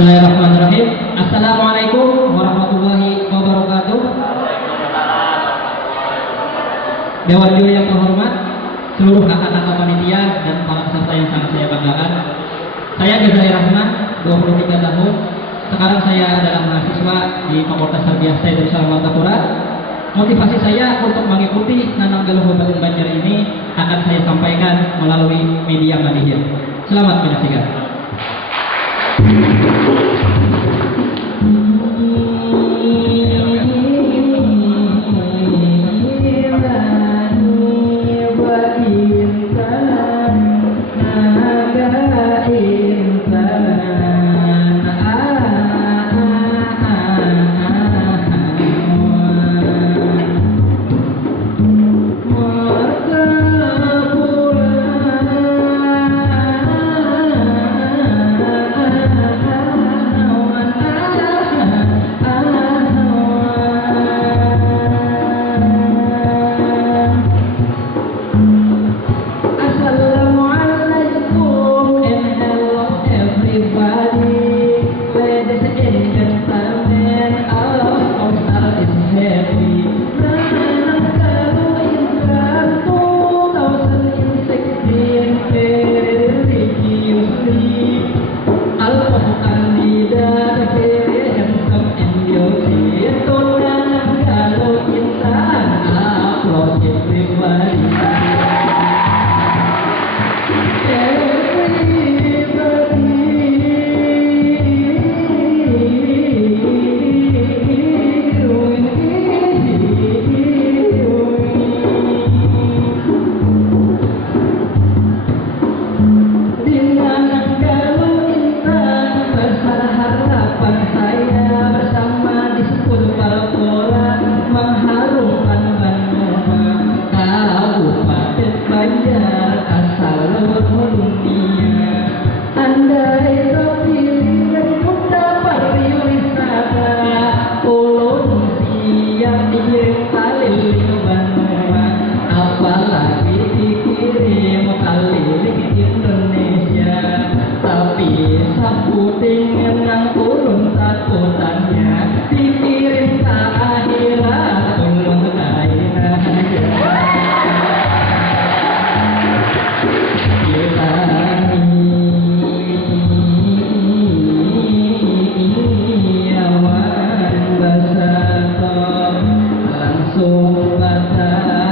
Bismillahirrahmanirrahim. Assalamualaikum warahmatullahi wabarakatuh. Dewan juri yang terhormat, seluruh kakak-kakak panitia dan para peserta yang sangat saya banggakan. Saya Ghazali Rahman, 23 tahun. Sekarang saya adalah mahasiswa di Fakultas Tarbiyah Said Darussalam Martapura. Motivasi saya untuk mengikuti Nanam Galuh Kabupaten Banjar ini akan saya sampaikan melalui media Madihya. Selamat menyaksikan. Langsung pada